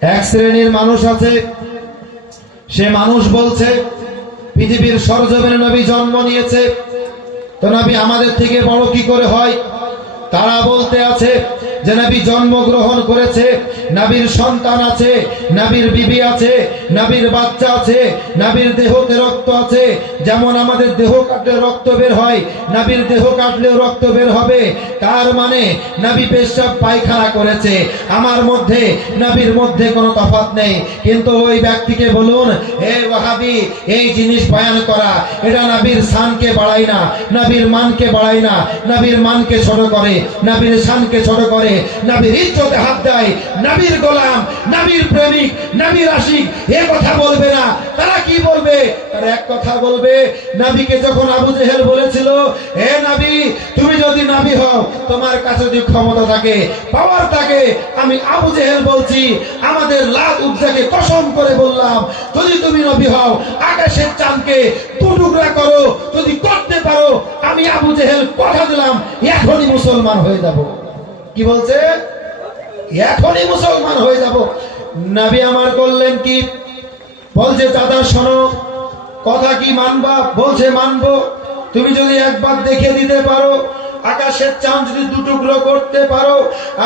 এক শ্রেণীর মানুষ আছে, সে মানুষ বলছে পৃথিবীর সরজমিনে নবী জন্ম নিয়েছে, তো নবী আমাদের থেকে বড় কি করে হয়? তারা বলতে আছে যে নবী জন্মগ্রহণ করেছে, নবীর সন্তান আছে, নবীর বিবি আছে, নবীর বাচ্চা আছে, নবীর দেহতে রক্ত আছে। যেমন আমাদের দেহ কাটলে রক্ত বের হয়, নবীর দেহ কাটলেও রক্ত বের হবে। তার মানে নবী পেশাব পায়খানা করেছে, আমার মধ্যে নবীর মধ্যে কোনো তফাৎ নেই। কিন্তু ওই ব্যক্তিকে বলুন, হে ওয়াহাবি, এই জিনিস বয়ান করা এটা নবীর শানকে বাড়ায় না, নবীর মানকে বাড়ায় না, নবীর মানকে ছোট করে, নবীর শানকে ছোট করে, নবীর ইজ্জতে হাত দেয়। নবীর গোলাম, নবীর প্রেমিক, নবীর আশিক এ কথা বলবে না। তারা কি বলবে? তারা এক কথা বলবে, নবীকে যখন আবু জেহেল বলেছিল, হে নবী, তুমি যদি নবী হও, তোমার কাছে যদি ক্ষমতা থাকে, পাওয়ার থাকে, আমি আবু জেহেল বলছি, আমাদের লাত উজ্জাকে কসম করে বললাম, যদি তুমি নবী হও, আকাশের চাঁদকে দু টুকরা করো, যদি করতে পারো, আমি আবু জেহেল কথা দিলাম এখনই মুসলমান হয়ে যাব। কি বলছে? এখনই মুসলমান হয়ে যাব। নবী আমার করলেন কি? বলছে দাদা শোনো, কথা কি মানবা? বলছে মানবো। তুমি যদি একবার দেখে দিতে পারো, আকাশের চাঁদ যদি দুটুকরো করতে পারো,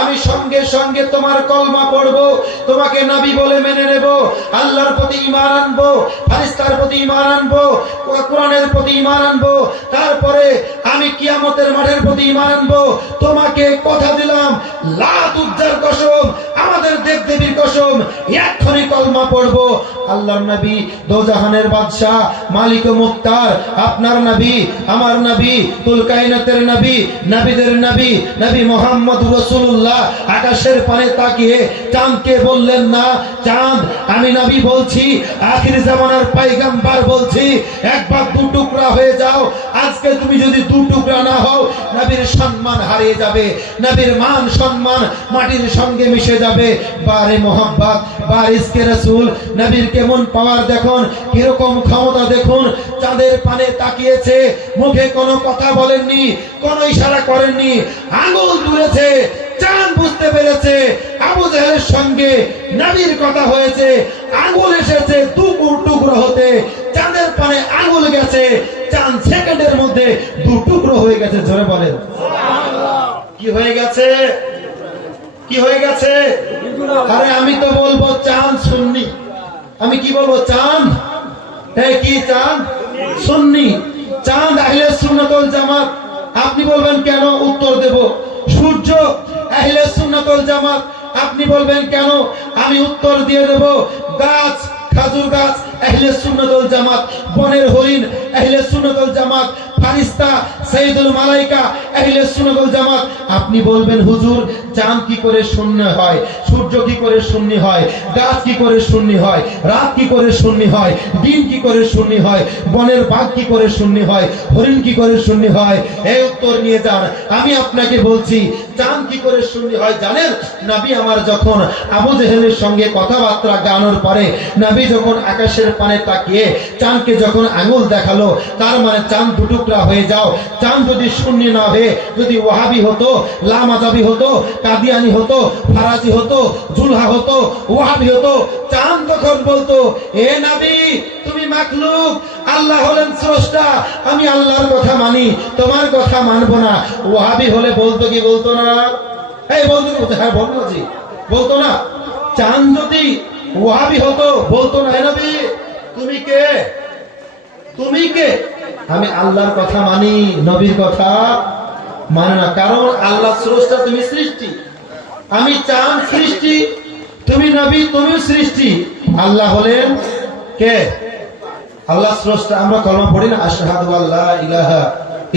আমি সঙ্গে সঙ্গে তোমার কলমা পড়বো, তোমাকে নবী বলে মেনে নেব, আল্লাহর প্রতি ঈমান আনবো, ফেরেশতার প্রতি ঈমান আনবো, কোরআনের প্রতি ঈমান আনবো, তারপরে আমি কিয়ামতের মাঠের প্রতি ঈমান আনবো। তোমাকে কথা দিলাম, লাত উজ্জার কসম, আমাদের দেবদেবীর কসম, এক্ষুনি কলমা পড়বো। আল্লাহর নবী, দোজাহানের বাদশা, মালিক ও মুক্তার, আপনার নবী, আমার নবী, তুল কায়নাতের নবী, নবীদের নবী, নবী মুহাম্মদ রাসূলুল্লাহ আকাশের পানে তাকিয়ে চাঁদকে বললেন, না চাঁদ, আমি নবী বলছি, আখির জামানার পয়গম্বর বলছি, একবার দু টুকরা হয়ে যাও। আজকে তুমি যদি দু টুকরা না হও, নবীর সম্মান হারিয়ে যাবে, নবীর মান সম্মান মাটির সঙ্গে মিশে যাবে। বারে মোহাব্বত, বার ইশকে রাসূল, নবীর কেমন পাওয়ার দেখুন, কিরকম ক্ষমতা দেখুন। চাঁদের পানে তাকিয়েছে, মুখে কোনো কথা বলেননি, কোন ইশারা করেননি, আঙুল তুলেছে। চাঁদ বুঝতে পেরেছে আবু জেহেলের সঙ্গে নবীর কথা হয়েছে, আঙুল এসেছে দু টুকরো হতে, চাঁদের পানে আঙুল গেছে, চাঁদ সেকেন্ডের মধ্যে দু টুকরো হয়ে গেছে। জোরে বলেন সুবহানাল্লাহ। কি হয়ে গেছে? কি হয়ে গেছে? আরে আমি তো বলবো চাঁদ সুন্নি। আমি কি বলবো? চাঁদ কি? চাঁদ সুন্নি, চাঁদ আহলে সুন্নাত ওয়াল জামাত। আপনি বলবেন কেন? উত্তর দেব। সূর্য আহলে সুন্নাত ওয়াল জামাত। আপনি বলবেন কেন? আমি উত্তর দিয়ে দেব। গাছ, খাজুর গাছ আহলে সুন্নাত ওয়াল জামাত, বনের হরিণ আহলে সুন্নাত ওয়াল জামাত, ফারিস্তা সাইয়্যিদুল মালায়েকা আহলে সুন্নাত ওয়াল জামাত। আপনি বলবেন হুজুর, চাঁদ কি করে শূন্য হয়, সূর্য কি করে শূন্য হয়, গাছ কি করে শূন্য হয়, রাত কি করে শূন্য হয়, দিন কি করে শূন্য হয়, বনের বাঘ কি করে শূন্য হয়, হরিণ কি করে শূন্য হয়? এই উত্তর নিয়ে যান। আমি আপনাকে বলছি চাঁদ কি করে শূন্য হয় জানেন? নবী আমার যখন আবু জেহেলের সঙ্গে কথাবার্তা গানোর পরে, নবী যখন আকাশের পানে তাকিয়ে চাঁদকে যখন আঙুল দেখালো, তার মানে চাঁদ দুটুকরা হয়ে যাও। চাঁদ যদি শূন্য না হয়ে যদি ওয়াহাবি হতো, লামাযাবি হতো, কাদিয়ানি হতো, ফারাজি হতো, জুলহা হতো, ওয়াহাবি হতো, চাঁদ তখন বলতো, এ নবী তুমি মাখলুক, আল্লাহ হলেন স্রষ্টা, আমি আল্লাহর কথা মানি, তোমার কথা মানবো না। ওয়াহাবি হলে বলতো কি বলতো না? এই বলতো কি? হ্যাঁ বলতো জি, বলতো না? চাঁদ যদি ওয়াহাবি হতো বলতো না, হে নবী তুমি কে? তুমি কে? আমি আল্লাহর কথা মানি, নবীর কথা মানে না। কারণ আল্লাহ স্রষ্টা, তুমি সৃষ্টি, আমি চাঁদ সৃষ্টি, তুমি নবী, তুমি সৃষ্টি। আল্লাহ হলেন কে? আল্লাহ স্রষ্টা। আমরা কলমা পড়ি না, আশহাদু আল্লা ইলাহা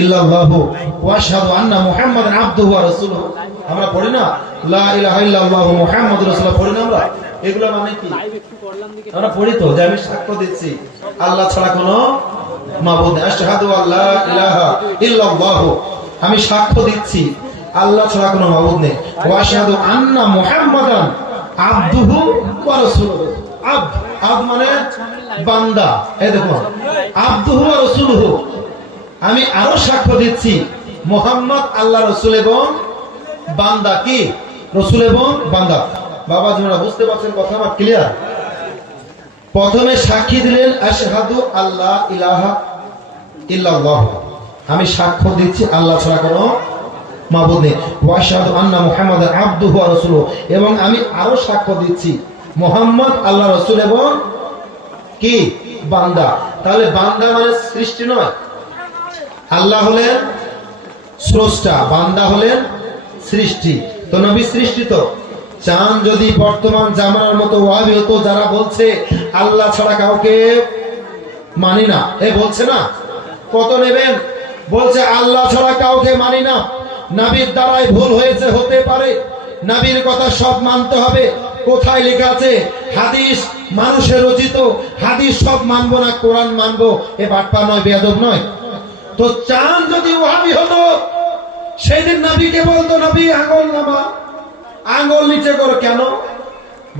ইল্লাল্লাহু ওয়া আশহাদু আন্না মুহাম্মাদান আবদুহু ওয়া রাসূলুহু। আমরা পড়ি না লা ইলাহা ইল্লাল্লাহু মুহাম্মাদুর রাসূলুল্লাহ, পড়ি না আমরা? এগুলো মানে কি? আমরা পড়ি তো যে আমি সাক্ষ্য দিচ্ছি আল্লাহ ছাড়া কোনো মাবুদ নেই। আশহাদু আল্লা ইলাহা ইল্লাল্লাহু, আমি সাক্ষ্য দিচ্ছি আল্লাহ ছাড়া কোনো মাবুদ নেই। ওয়া আশহাদু আন্না মুহাম্মাদান আবদুহু ওয়া রাসূলুহু। আব্দ মানে বান্দা। এই দেখুন, আবদুহু ওয়া রাসূলুহু। আমি আরো সাক্ষ্য দিচ্ছি মুহাম্মদ আল্লাহ রাসূল এবং বান্দা। কি? রাসূল এবং বান্দা। বাবা তোমরা বুঝতে পারছেন কথা আমার ক্লিয়ার? প্রথমে সাক্ষী দিলেন আশহাদু আল্লাহ ইলাহা ইল্লাল্লাহ, আমি সাক্ষ্য দিচ্ছি আল্লাহ ছাড়া কোনো মাবুদ নেই, ওয়া আশহাদু আন্না মুহাম্মাদান আবদুহু ওয়া রাসূলুহু, এবং আমি আরো সাক্ষ্য দিচ্ছি মুহাম্মদ আল্লাহ রাসূল এবং কি বান্দা। তাহলে বান্দা মানে সৃষ্টি নয়, আল্লাহ হলেন স্রষ্টা, বান্দা হলেন সৃষ্টি। তো নবী সৃষ্টি। তো চান যদি বর্তমান জামানার মতো ওয়াহাবি হতো যারা বলছে আল্লাহ ছাড়া কাউকে মানি না, এ বলছে না, কত নেবেন? বলছে আল্লাহ ছাড়া কাউকে মানি না, নবীর দ্বারাই ভুল হয়েছে, হতে পারে, নবীর কথা সব মানতে হবে। কোথায় লেখা আছে? হাদিস মানুষের রচিত, হাদিস সব মানবো না, কোরআন মানবো। এ বাটপা নয়, বেয়াদব নয়। তো চান যদি ওয়াহাবি হতো সেদিন নবীকে বলতো নবী আঙ্গুল নামা, আঙ্গুল নিচে করো। কেন?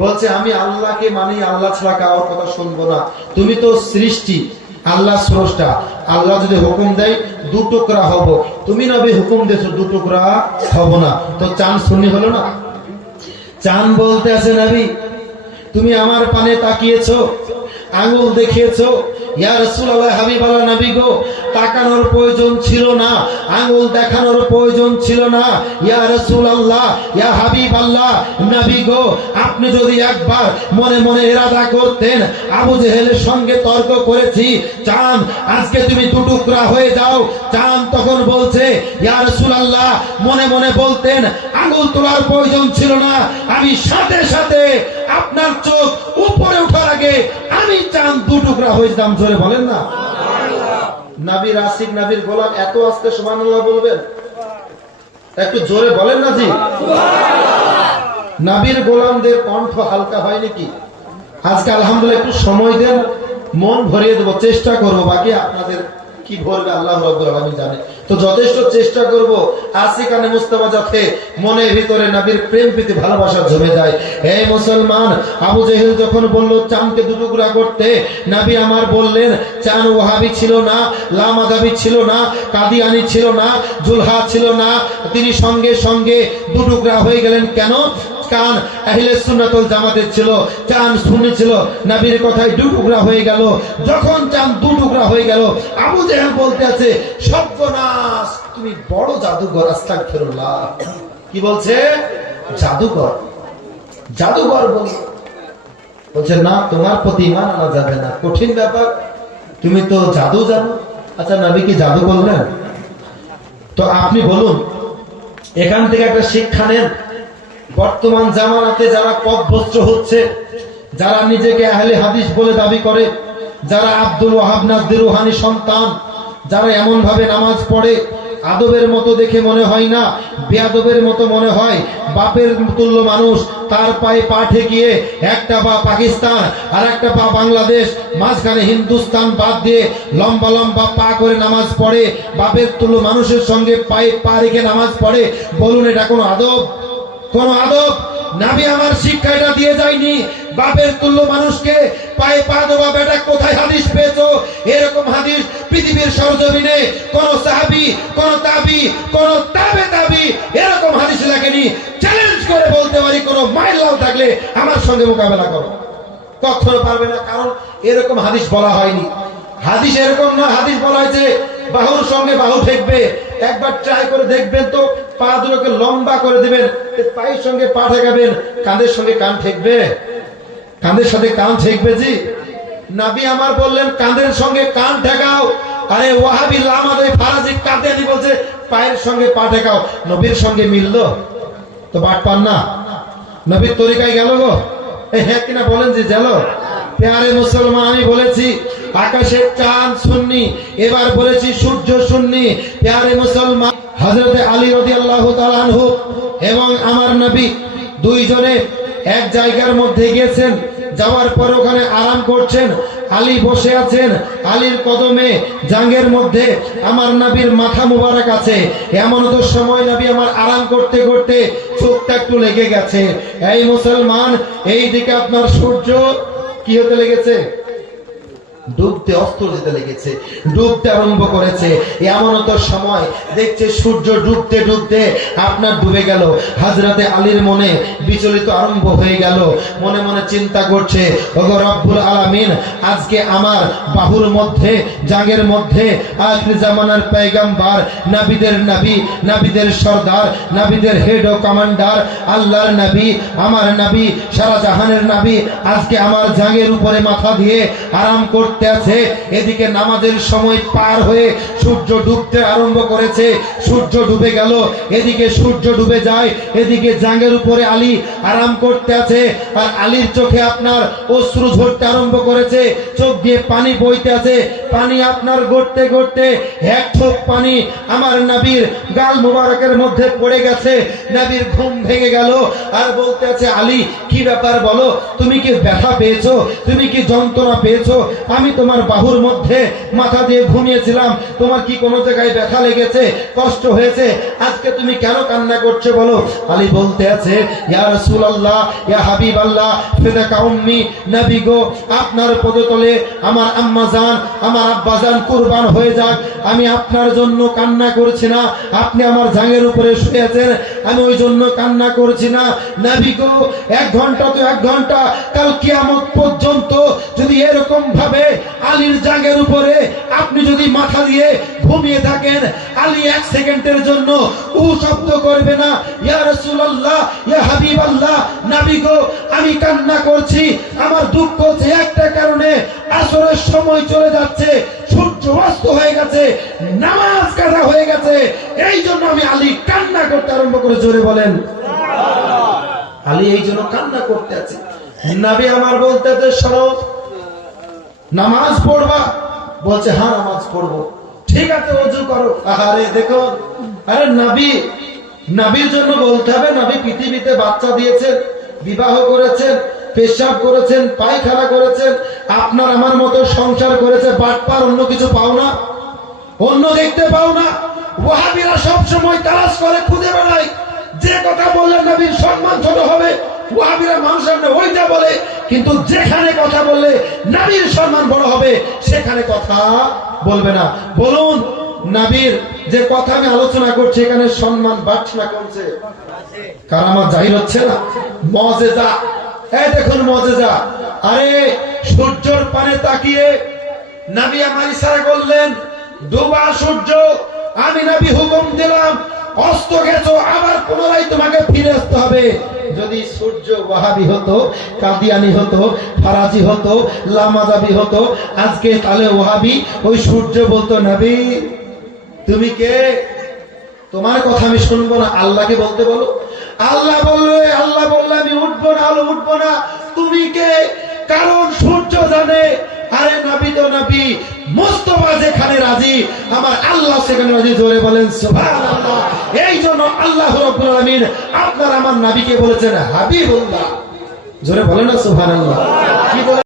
বলছে আমি আল্লাহকে মানি, আল্লাহ ছাড়া কারোর কথা শুনবো না। তুমি তো সৃষ্টি, আল্লাহ স্রষ্টা, আল্লাহ যদি হুকুম দেয় দু টুকরা হব, তুমি নবী হুকুম দিয়েছো দু টুকরা হব না, তো চান সুন্নি হলো না? চান বলতে আছে নবী তুমি আমার পানে তাকিয়েছো, আঙ্গুল দেখিয়েছো, ইয়া রাসূলুল্লাহ হাবিবাল্লাহ নবী গো, তাকানোর প্রয়োজন ছিল না, আঙ্গুল দেখানোর প্রয়োজন ছিল না। ইয়া রাসূলুল্লাহ ইয়া হাবিবাল্লাহ নবী গো, আপনি যদি একবার মনে মনে ইরাদা করতেন আবু জেহেলের সঙ্গে তর্ক করেছি, চান আজকে তুমি দুটুকরা হয়ে যাও। চান তখন বলছে ইয়া রাসূলুল্লাহ মনে মনে বলতেন আঙ্গুল তোলার প্রয়োজন ছিল না, আমি সাথে সাথে আপনার চোখ উপরে ওঠার আগে আমি চান দুটুকরা হয়ে যেতাম। জোরে বলেন না। নবীর আশিক, নবীর গোলাম, এত আস্তে সুবহানাল্লাহ বলবেন? একটু জোরে বলেন না জি। নবীর গোলামদের কণ্ঠ হালকা হয় নাকি? আজকে আলহামদুলিল্লাহ একটু সময় দেন, মন ভরিয়ে দেবো, চেষ্টা করবো, বাকি আপনাদের কি ভরবে আল্লাহ রাব্বুল আলামিন জানে। তো যথেষ্ট চেষ্টা করব আশিকানে মুস্তাফা যাতে মনের ভিতরে নবীর প্রেম প্রীতি ভালোবাসা জমে যায়। এই মুসলমান, আবু জেহেল যখন বলল চাঁদকে দুটুকরা করতে, নবী আমার বললেন চাঁদ ওয়াহাবি ছিল না, লামাদাবি ছিল না, কাদিয়ানি ছিল না, জুলহা ছিল না, তিনি সঙ্গে সঙ্গে দুটুকরা হয়ে গেলেন। কেন? কান আহলে সুন্নাত ওয়াল জামাতের ছিল, চাঁদ সুন্নি ছিল, নবীর কথায় দুটুকরা হয়ে গেল। যখন চাঁদ দুটুকরা হয়ে গেল, আবু জেহেল বলতে আছে সর্বনাশ, তুমি বড় জাদুঘর। আস্তাগফিরুল্লাহ। কি বলছে? জাদুঘর। জাদুঘর বলছে না, তোমার প্রতি ঈমান আনা যাবে না, কঠিন ব্যাপার, তুমি তো জাদু জানো। আচ্ছা নবী কি জাদু বললেন? তো আপনি বলুন, এখান থেকে একটা শিক্ষা নেন। বর্তমান জামানাতে যারা পথভ্রষ্ট হচ্ছে, যারা নিজেকে আহলে হাদিস বলে দাবি করে, যারা আব্দুল ওয়াহাব নাজদির রুহানি সন্তান, যারা এমন ভাবে নামাজ পড়ে আদবের মতো দেখে মনে হয় না, বেয়াদবের মতো মনে হয়, বাপের তুল্য মানুষ, তার পায়ে পা ঠেকিয়ে একটা পা পাকিস্তান আর একটা পা বাংলাদেশ, মাঝখানে হিন্দুস্তান বাদ দিয়ে লম্বা লম্বা পা করে নামাজ পড়ে, বাপের তুল্য মানুষের সঙ্গে পায়ে পা রেখে নামাজ পড়ে। বলুন এটা কোনো আদব? কোন আদব? নবী আমার শিক্ষা এটা দিয়ে যায়নি। বাপের তুল্য মানুষকে পায়ে পা দেওয়া, বেটা কোথায় হাদিস পেয়েছো? এরকম হাদিস পৃথিবীর সরজমিনে কোন সাহাবী, কোন তাবি, কোন তাবে তাবি এরকম হাদিস লেখেনি। চ্যালেঞ্জ করে বলতে পারি, কোন মাইলাল থাকলে আমার সঙ্গে মোকাবেলা করো। কখনো পারবে না, কারণ এরকম হাদিস বলা হয়নি। হাদিস এরকম না, হাদিস বলা হয়েছে বাহুর সঙ্গে বাহু ঠেকবে। একবার ট্রাই করে দেখবেন তো, পা দুটোকে লম্বা করে দিবেন, পায়ের সঙ্গে পা ঠেকাবেন, কাঁধের সঙ্গে কান ঠেকবে, কাঁধের সাথে কান ঠেকবে। জি নবী আমার বললেন কাঁধের সঙ্গে কান ঠেকাও। আরে ওয়াহাবি লামাদাই ফারাজি কাদিয়ানি বলছে পায়ের সঙ্গে পা ঠেকাও। নবীর সঙ্গে মিললো? তো বাট পান না, নবীর তরিকায় গেল গো। হ্যাঁ কিনা বলেন যে গেল? প্যারে মুসলমান, আমি বলেছি আকাশের চাঁদ সুন্নি, এবার বলেছি সূর্য সুন্নি। প্যারে মুসলমান, হযরতে আলী রাদিয়াল্লাহু তাআলা আনহু এবং আমার নবী দুইজনে এক জায়গার মধ্যে গিয়েছেন, যাওয়ার পর ওখানে আরাম করছেন। আলী বসে আছেন, আলীর কদমে জাঙ্গের মধ্যে আমার নবীর মাথা মুবারক আছে। এমন তো সময় নবী আমার আরাম করতে করতে চোখটা একটু লেগে গেছে। এই মুসলমান, এই দিকে আপনার সূর্য কি হতে লেগেছে? ডুবতে অস্ত যেতে লেগেছে, ডুবতে আরম্ভ করেছে। এমন তো সময় দেখছে সূর্য ডুবতে ডুবতে আপনার ডুবে গেল। হযরতে আলীর মনে বিচলিত আরম্ভ হয়ে গেল, মনে মনে চিন্তা করছে, ওগো রব্বুল আলামিন, আজকে আমার বাহুর মধ্যে, জাগের মধ্যে আখির জামানার পয়গম্বর, নবীদের নবী, নবীদের সর্দার, নবীদের হেড ও কমান্ডার, আল্লাহর নবী, আমার নবী, সারা জাহানের নবী আজকে আমার জাগের উপরে মাথা দিয়ে আরাম করতে আছে। এদিকে নামাজের সময় পার হয়ে সূর্য ডুবতে আরম্ভ করেছে, সূর্য ডুবে গেল, এদিকে সূর্য ডুবে যায়, এদিকে জাঙ্গের উপরে আলী আরাম করতে আছে। আর আলীর চোখে আপনার অশ্রু ঝরতে আরম্ভ করেছে, চোখ দিয়ে পানি বইতে আছে, পানি আপনার গড়তে গড়তে এক ঠোক পানি আমার নবীর গাল মুবারকের মধ্যে পড়ে গেছে। নবীর ঘুম ভেঙে গেল, আর বলতে আছে, আলী কি ব্যাপার বলো, তুমি কি ব্যথা পেয়েছো, তুমি কি যন্ত্রণা পেয়েছো? আমি তোমার বাহুর মধ্যে মাথা দিয়ে ঘুমিয়েছিলাম, তোমার কি কোনো জায়গায় ব্যথা লেগেছে, কষ্ট হয়েছে? আজকে তুমি কেন কান্না করছো বলো? আলী বলতে আছে, ইয়া রাসূলুল্লাহ, ইয়া হাবিবাল্লাহ, ফিদাকা উম্মি, নবী গো, আপনার পদতলে আমার আম্মা জান, আমার আব্বা জান কুরবান হয়ে যাক, আমি আপনার জন্য কান্না করছি না। আপনি আমার জাঙ্গের উপরে শুয়ে আছেন, আমি ওই জন্য কান্না করছি না। নবী গো, 1 ঘন্টা তো 1 ঘন্টা, কাল কিয়ামত পর্যন্ত যদি এরকম ভাবে আলীর জাঙ্গের উপরে আপনি যদি মাথা দিয়ে ঘুমিয়ে থাকেন, আলী 1 সেকেন্ডের জন্য উ শব্দ করবে না। ইয়া রাসূলুল্লাহ, ইয়া হাবিবাল্লাহ, নবী গো, আমি কান্না করছি, আমার দুঃখ হচ্ছে একটা কারণে, আসরের সময় চলে যাচ্ছে, সূর্য অস্ত হয়ে গেছে, নামাজ কাজা হয়ে গেছে, এই জন্য আমি আলী কান্না করতে আরম্ভ করে। জোরে বলেন আলী এই জন্য কান্না করতে আছে। নবী আমার বলতে আছে, শোনো, নামাজ পড়বা? বলছে, হ্যাঁ নামাজ পড়বো। ঠিক আছে, ওযু করো। আরে দেখো, আরে নবী, নবীর জন্য বলতে হবে, নবী পৃথিবীতে বাচ্চা দিয়েছেন, বিবাহ করেছেন, পেশাব করেছেন, পায়খানা করেছেন, আপনার আমার মতো সংসার করেছে, বাটপার অন্য কিছু পাও না, অন্য দেখতে পাও না। ওয়াহাবিরা সব সময় তালাশ করে, খুঁজে বেড়ায়, যে কথা বললে নবীর সম্মান ছোট হবে, ওয়াহাবিরা মানুষের সামনে ওইটা বলে, কিন্তু যেখানে কথা বললে নবীর সম্মান বড় হবে সেখানে কথা বলবে না। বলুন, নবীর যে কথা আমি আলোচনা করছি, এখানে সম্মান বাড়ছে না কমছে? কারামাত জাহির হচ্ছে না? মুজিজা, এই দেখুন মুজিজা। আরে সূর্যের পানে তাকিয়ে নবী আমার ইশারা করলেন, ডুবা সূর্য, আমি নবী হুকুম দিলাম, অস্ত গেছো, আবার পুনরায় তোমাকে ফিরে আসতে হবে। যদি সূর্য ওয়াহাবি হতো, কাদিয়ানি হতো, ফারাজি হতো, লামাজাবি হতো, আজকে তাহলে ওয়াহাবি ওই সূর্য বলতো, নবী তুমি কে? তোমার কথা আমি শুনবো না, আল্লাহকে বলতে বলো। আল্লাহ বলবে, আল্লাহ বললে আমি উঠবো না, হলো উঠবো না। তুমি কে? কারণ সূর্য জানে, আরে নবী তো নবী, মুস্তাফা যেখানে রাজি, আমার আল্লাহ সেখানে রাজি। জোরে বলেন সুবহানাল্লাহ। এই জন্য আল্লাহ রাব্বুল আলামিন আপনার আমার নবীকে বলেছেন হাবিবুল্লাহ। জোরে বলেন না সুবহানাল্লাহ। কি বলে?